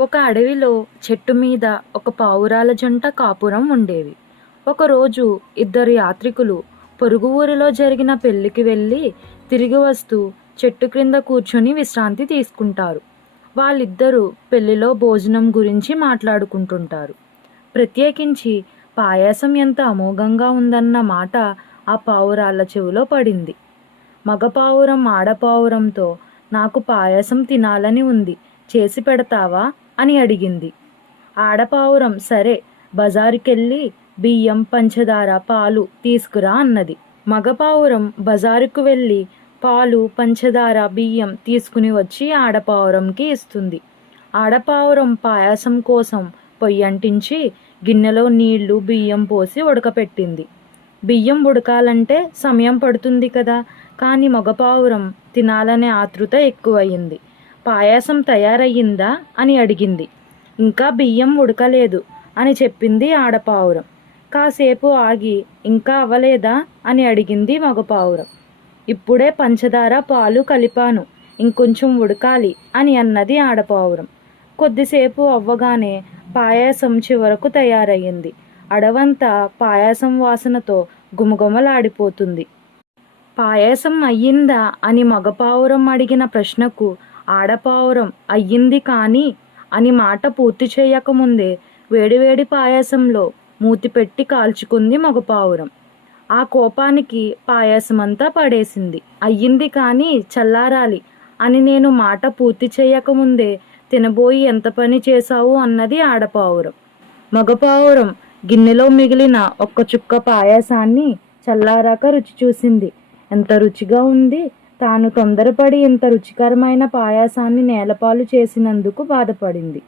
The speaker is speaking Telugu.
ఒక అడవిలో చెట్టు మీద ఒక పావురాల జంట కాపురం ఉండేవి. ఒకరోజు ఇద్దరు యాత్రికులు పొరుగు ఊరిలో జరిగిన పెళ్లికి వెళ్ళి తిరిగి వస్తూ చెట్టు క్రింద కూర్చొని విశ్రాంతి తీసుకుంటారు. వాళ్ళిద్దరూ పెళ్లిలో భోజనం గురించి మాట్లాడుకుంటుంటారు. ప్రత్యేకించి పాయాసం ఎంత అమోఘంగా ఉందన్న మాట ఆ పావురాళ్ళ చెవిలో పడింది. మగ పావురం ఆడపావురంతో నాకు పాయసం తినాలని ఉంది, చేసి పెడతావా అని అడిగింది. ఆడపావురం సరే, బజారుకెళ్ళి బియ్యం, పంచదార, పాలు తీసుకురా అన్నది. మగపావురం బజారుకు వెళ్ళి పాలు, పంచదార, బియ్యం తీసుకుని వచ్చి ఆడపావురంకి ఇస్తుంది. ఆడపావురం పాయసం కోసం పొయ్యంటించి గిన్నెలో నీళ్లు, బియ్యం పోసి ఉడకపెట్టింది. బియ్యం ఉడకాలంటే సమయం పడుతుంది కదా, కానీ మగపావురం తినాలనే ఆతృత ఎక్కువయింది. పాయాసం తయారయ్యిందా అని అడిగింది. ఇంకా బియ్యం ఉడకలేదు అని చెప్పింది ఆడపావురం. కాసేపు ఆగి ఇంకా అవ్వలేదా అని అడిగింది మగపావురం. ఇప్పుడే పంచదార, పాలు కలిపాను, ఇంకొంచెం ఉడకాలి అని అన్నది ఆడపావురం. కొద్దిసేపు అవ్వగానే పాయాసం చివరకు తయారయ్యింది. అడవంతా పాయాసం వాసనతో గుమగుమలాడిపోతుంది. పాయసం అయ్యిందా అని మగపావురం అడిగిన ప్రశ్నకు ఆడపావురం అయ్యింది కానీ అని మాట పూర్తి చేయకముందే వేడివేడి పాయసంలో మూతి పెట్టి కాల్చుకుంది మగపావురం. ఆ కోపానికి పాయసమంతా పడేసింది. అయ్యింది కానీ చల్లారాలి అని నేను మాట పూర్తి చేయకముందే తినబోయి ఎంత పని చేశావు అన్నది ఆడపావురం. మగపావురం గిన్నెలో మిగిలిన ఒక్క చుక్క పాయసాన్ని చల్లారాక రుచి చూసింది. ఎంత రుచిగా ఉంది! తాను తొందరపడి ఇంత రుచికరమైన పాయసాన్ని నేలపాలు చేసినందుకు బాధపడింది.